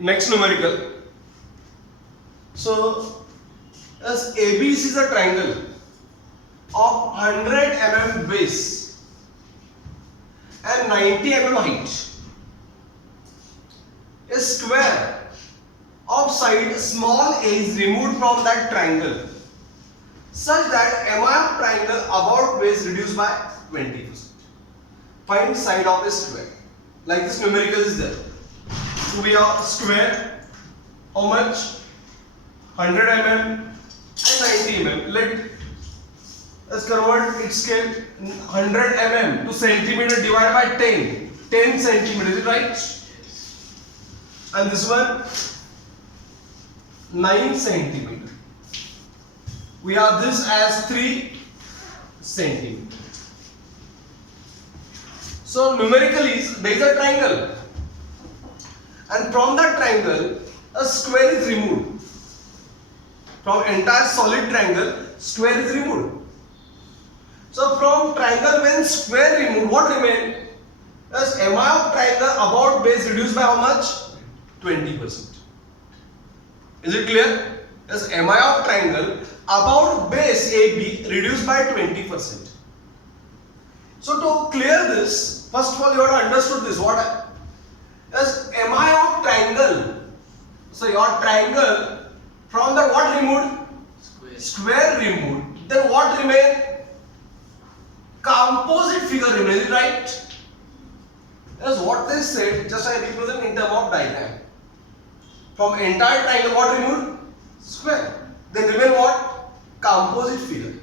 Next numerical. So as ABC is a triangle of 100 mm base and 90 mm height. A square of side small a is removed from that triangle such that MI of triangle about base reduced by 20%. Find side of a square. Like this numerical is there. So we have square, how much? 100 mm and 90 mm. Let's convert its scale 100 mm to centimeter divided by 10. 10 centimeters, is it right? And this one 9 centimeter. We have this as 3 centimeter. So numerically there is a triangle, and from that triangle a square is removed. From entire solid triangle square is removed. So from triangle when square removed, what remain? As MI of triangle about base reduced by how much? 20%. Is it clear? As MI of triangle about base AB reduced by 20%. So to clear this, first of all you have to understood this. What as MI of triangle? So your triangle from the what removed? Square removed. Then what remain? Composite figure remains, right? As what they said, just I represent in terms of diagram. From entire triangle what removed? Square. Then remain what? Composite figure.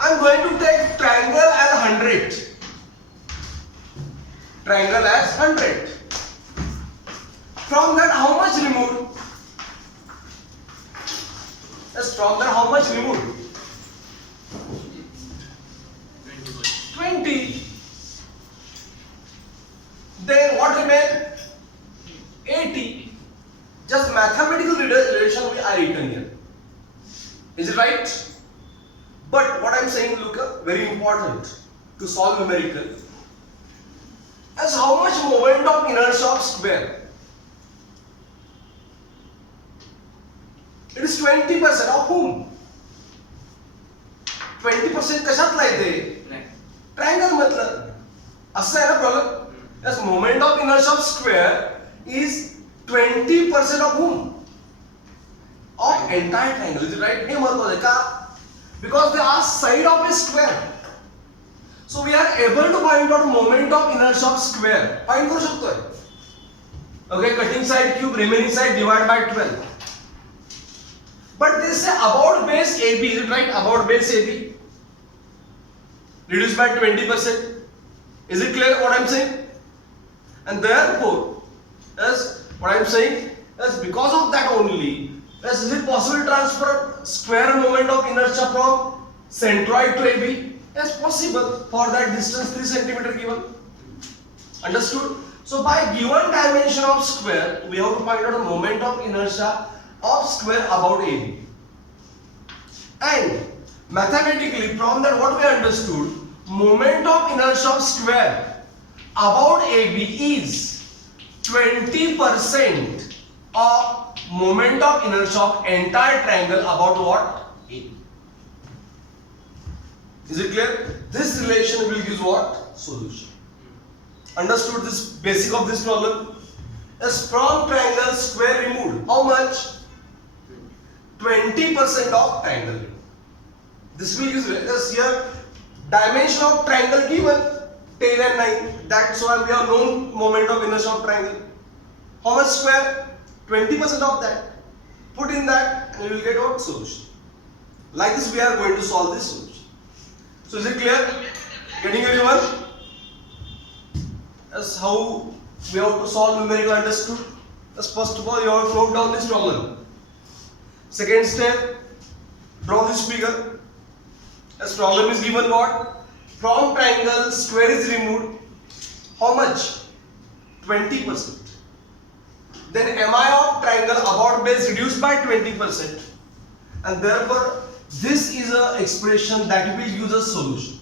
I am going to take triangle as 100. Triangle as 100. From that how much removed? Yes, from that how much removed? 20. Then what remain? 80. Just mathematical relation we are written here. Is it right? But what I am saying, look, very important to solve numerical. As how much moment of inertia of square? It is 20% of whom? 20% कशात लायते? Triangle मतलब. असं आहे ना problem? Yes, moment of inertia of square is 20% of whom? Of entire triangle. Is it right? हे महत्वाचं आहे का? Because they are side of a square. So we are able to find out moment of inertia of square. Find करू शकतोय. Okay, cutting side cube, remaining side divided by 12. But they say about base AB, is it right? About base AB reduced by 20%. Is it clear what I am saying? And therefore, as what I am saying, as because of that only, as is it possible to transfer square moment of inertia from centroid to AB? Yes, possible. For that distance 3 centimeter given. Understood? So by given dimension of square, we have to find out the moment of inertia of square about AB. And mathematically, from that what we understood, moment of inertia of square about AB is 20% of moment of inertia of entire triangle about what? AB. Is it clear? This relation will give what? Solution. Understood this basic of this problem? As from triangle square removed, how much? 20% of triangle. This will give us here dimension of triangle given 10 and 9. That's why we have known moment of inertia of triangle. How much square? 20% of that. Put in that and you will get what? Solution. Like this we are going to solve this solution. So is it clear? Getting everyone? That's how we have to solve numerical, understood? Just first of all you have to note down this problem. Second step, draw this figure. As problem is given what? From triangle square is removed. How much? 20%. Then MI of triangle about base reduced by 20%. And therefore this is an expression that will use a solution.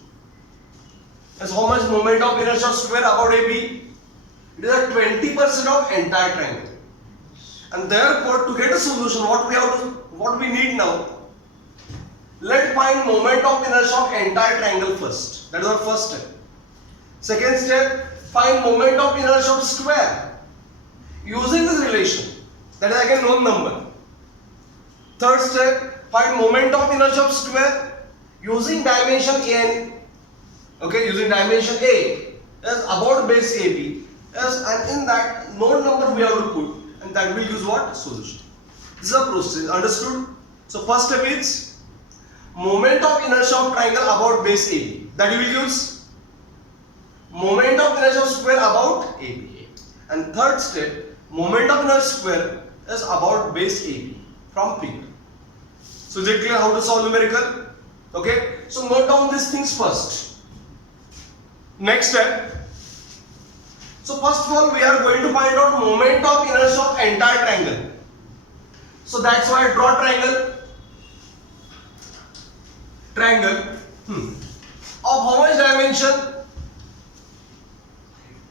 As how much moment of inertia of square about AB? It is a 20% of entire triangle. And therefore, to get a solution, what we need now? Let's find moment of inertia of entire triangle first. That is our first step. Second step, find moment of inertia of square using this relation. That is again known number. Third step, find moment of inertia of square using dimension n. Okay, using dimension A as about base AB. Yes, and in that known number we have to put, and that will use what? Solution. This is a process. Understood? So first step is moment of inertia of triangle about base AB. That you will use moment of inertia of square about AB. And third step, moment of inertia square is about base AB from figure. So is it clear how to solve numerical? Okay. So note down these things first. Next step. So first of all, we are going to find out moment of inertia of entire triangle. So that's why I draw triangle. Of how much dimension?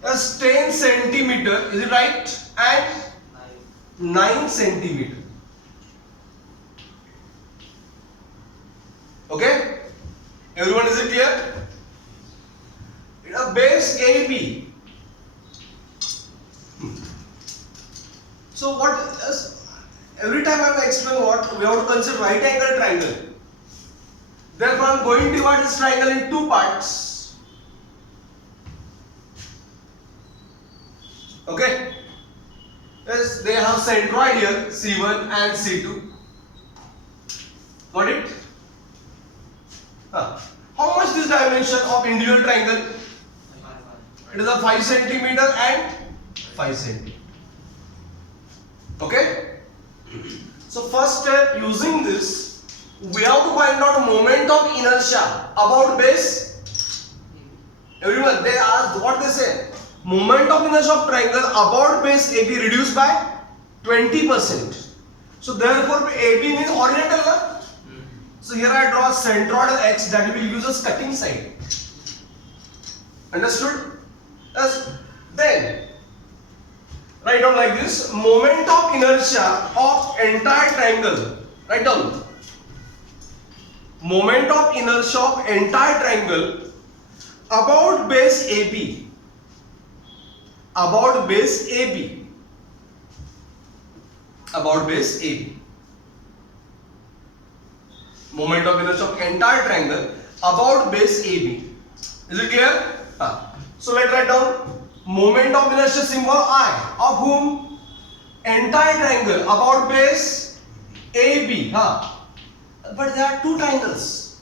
As 10 centimeter, is it right? And 9 centimeter. Okay? Everyone, is it clear? A base AB. So what is, every time I will explain what we have to consider right angle triangle. Therefore I am going to divide this triangle in two parts. Okay? Yes, they have centroid here, C1 and C2. Got it? How much this dimension of individual triangle? It is a 5 centimeter and 5 centimeter. Okay? So first step, using this, we have to find out moment of inertia about base. Everyone, they ask what they say. Moment of inertia of triangle about base AB reduced by 20%. So therefore AB means horizontal. Na? So here I draw centroid X that will use as cutting side. Understood? Yes. Then write down like this: moment of inertia of entire triangle. Write down. Moment of inertia of entire triangle about base AB. About base AB. About base AB. Moment of inertia of entire triangle about base AB. Is it clear? So let's write down moment of inertia symbol I of whom? Entire triangle about base AB. But there are two triangles.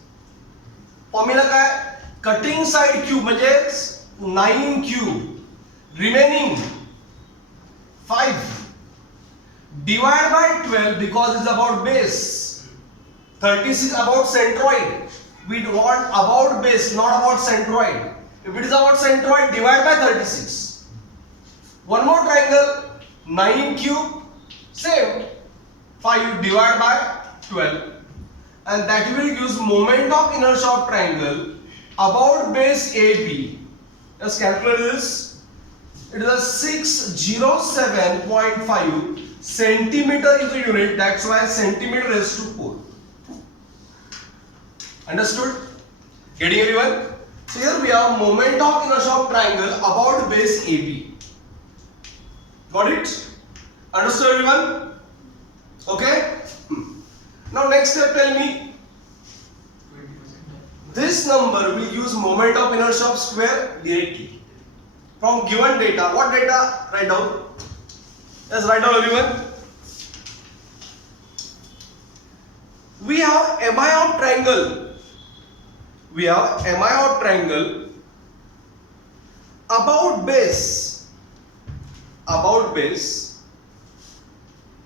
Formula काय? Cutting side cube म्हणजे 9 cube. Remaining 5. Divide by 12 because it's about base. 36 about centroid. We want about base, not about centroid. If it is about centroid, divide by 36. One more triangle, 9 cube, same. 5 divide by 12. And that will use moment of inertia of triangle about base AB. Let's calculate this. It is a 607.5 centimeter is the unit. That's why centimeter raised to 4. Understood? Getting everyone? So here we have moment of inertia of triangle about base AB. Got it? Understood everyone? Okay? Now next step, tell me. This number will use moment of inertia of square directly. From given data, what data? Write down. Yes, write down everyone. We have MI of triangle. We have MI of triangle about base. About base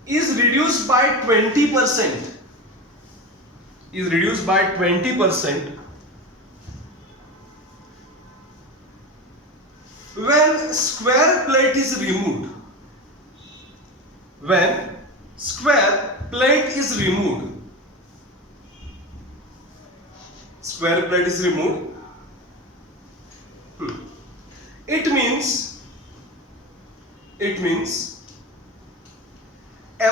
is reduced by 20%. Is reduced by 20% when square plate is removed. When square plate is removed. Square plate is removed. It means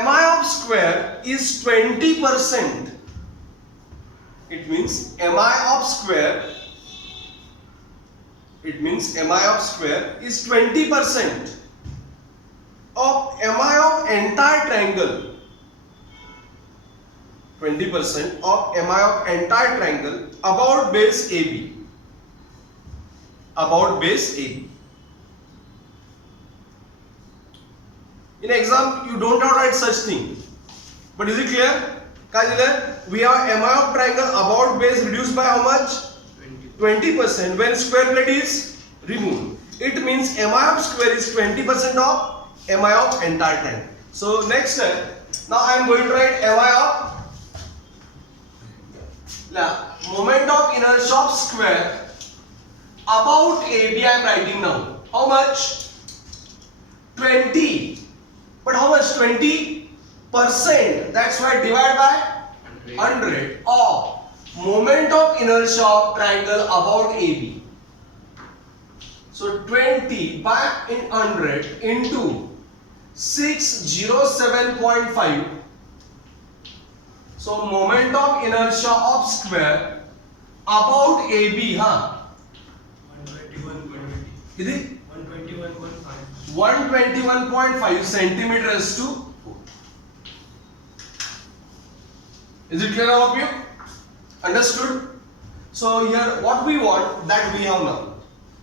mi of square is 20%. It means mi of square is 20% of mi of entire triangle. 20% of mi of entire triangle about base AB. About base AB. In exam, you don't have to write such thing. But is it clear? We have mi of triangle about base reduced by how much? 20% when square plate is removed. It means mi of square is 20% of mi of entire triangle. So next step, now I am going to write mi of moment of inertia of square about AB. I am writing now. How much? 20. But how much? 20%. That's why divide by 100 of moment of inertia of triangle about AB. So 20 by 100 into 607.5. So moment of inertia of square about AB, 121.5 centimeters to 4. Is it clear all of you? Understood? So here what we want that we have now.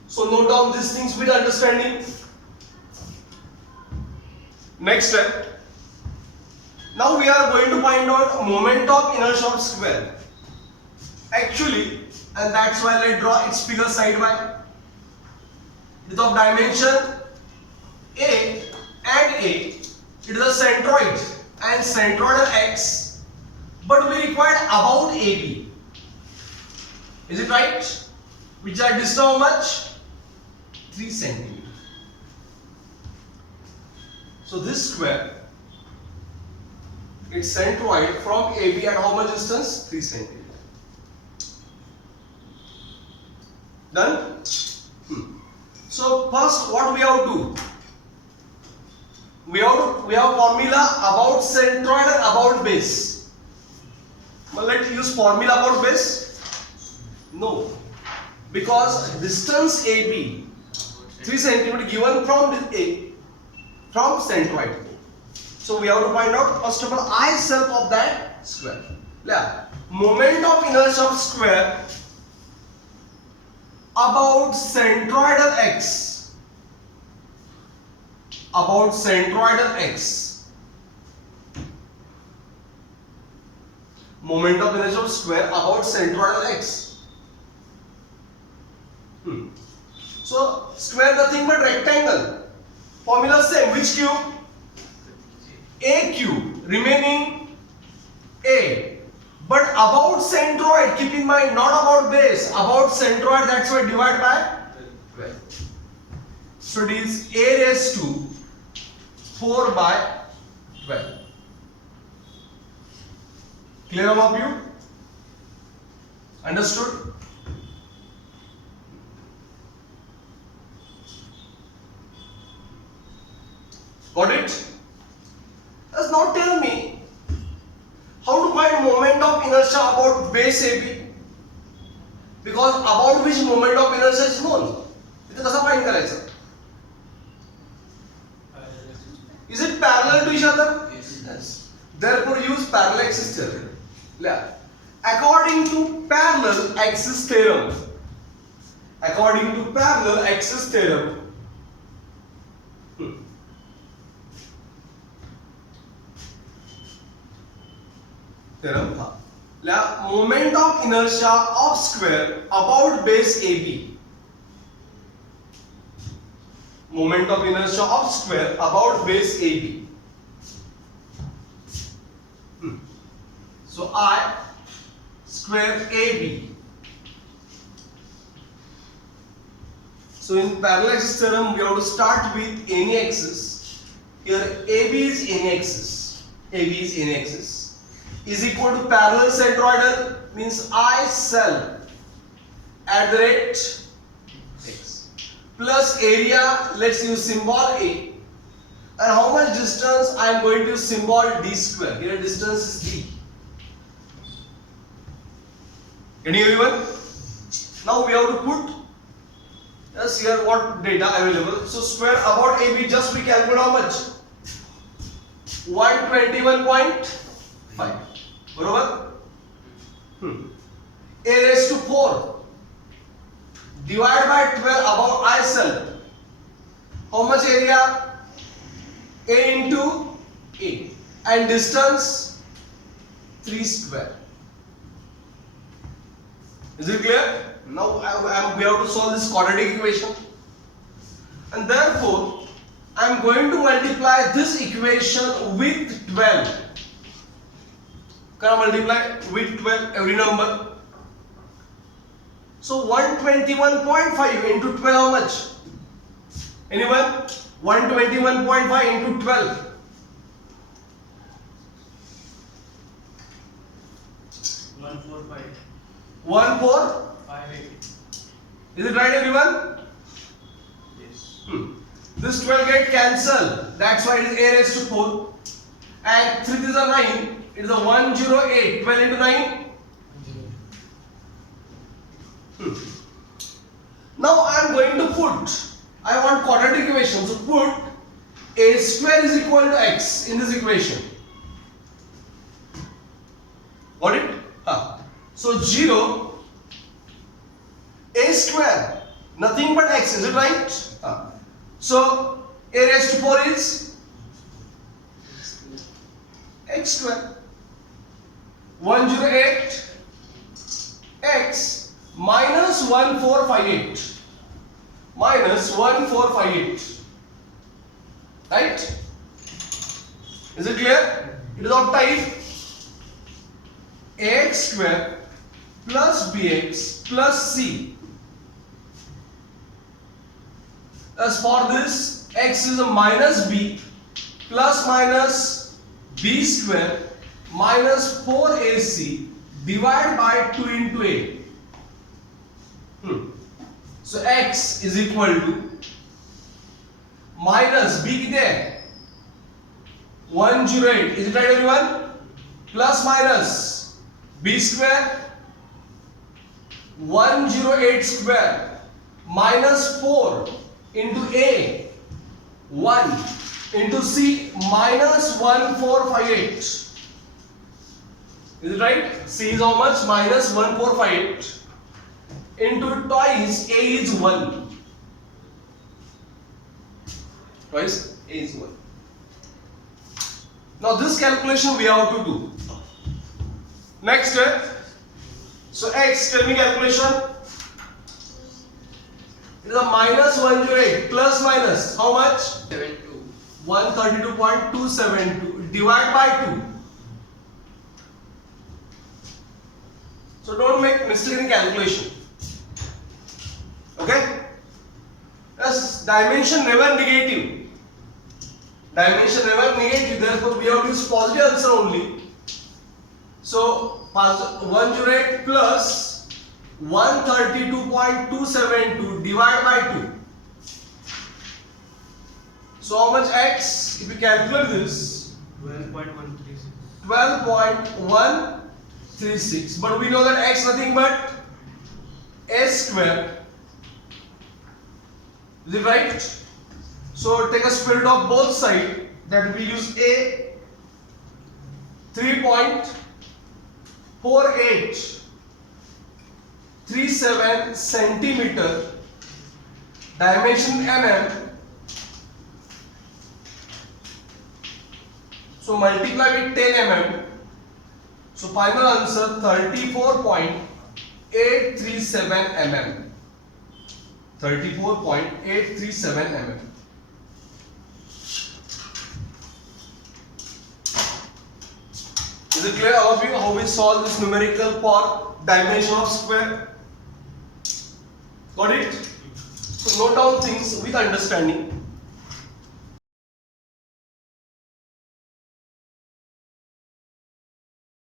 So note down these things with understanding. Next step. Now we are going to find out moment of inertia of square. Actually, and that's why let's draw its figure side by. It is of dimension A and A. It is a centroid and centroidal X. But we required about AB. Is it right? Which are distance how much? 3 centimeters. So this square, its centroid from AB at how much distance? 3 centimeters. Done? So first what we have to do? We have formula about centroid and about base. But let's use formula about base. No, because distance AB 3 centimeter given from from centroid. So we have to find out first of all I self of that square. Yeah. Moment of inertia of square about centroidal X. About centroidal X. Moment of inertia of square about centroidal X. So square nothing but rectangle. Formula same. Which cube? A cube. Remaining A. But about centroid, keep in mind, not about base. About centroid, that's why divide by 12. So it is A raised to 4 by 12. Clear all of you? Understood? Got it? Does not tell me how to find moment of inertia about base AB, because about which moment of inertia is known. इथे कसा find करायचं? Is it parallel to each other? Yes. Therefore use parallel axis theorem. Yeah. According to parallel axis theorem. According to parallel axis theorem. Theorem था. Moment of inertia of square about base AB. Moment of inertia of square about base AB. So I square AB. So in parallel axis theorem, we have to start with any axis. Here AB is any axis. AB is any axis. Is equal to parallel centroidal, means I self at the rate x plus area, let's use symbol A, And how much distance I am going to use symbol d square. Here distance is d. Getting everyone? Now we have to put yes here what data available. So square about AB just we calculate how much? 121.5. Barabar? A raised to 4 divided by 12 about I self. How much area? A into A. And distance 3 square. Is it clear? Now we have to solve this quadratic equation. And therefore, I am going to multiply this equation with 12. Can I multiply with 12 every number? So 121.5 into 12 how much? Anyone? 121.5 into 12. 1458. Is it right, everyone? Yes. This 12 get cancelled. That's why it is A raised to 4. And 3 is a 9. It is a 108. 12 into 9. Now I am going to put. I want quadratic equation. So put a square is equal to x in this equation. Got it? So 0 a square, nothing but x, is it right? So a raised to 4 is x square. 108 x minus 1458. Minus 1458. Right? Is it clear? It is of type ax square plus bx plus c. As for this, x is a minus b plus minus b square minus 4ac divided by 2 into a. So x is equal to minus b there 108. Is it right, everyone? Plus minus b square 108 square minus 4 into a 1 into c minus 1458. Is it right? C is how much? Minus 1458 into twice a is 1. Twice a is 1. Now this calculation we have to do. Next step. So x, tell me calculation. It is a minus 108 plus minus how much? 132.272 divided by 2. So don't make mistake in calculation. Okay? Yes, dimension never negative. Dimension never negative, therefore we have to use positive answer only. So 108 plus 132.272 divided by 2. So how much x? If we calculate this, 12.136. But we know that x nothing but a square. Is it right? So take a square root of both sides. That we use a 3.4837 centimeter. Dimension mm. So multiply with 10 mm. So final answer 34.837 mm. 34.837 mm. Is it clear all of you how we solve this numerical for dimension of square? Got it? So note down things with understanding.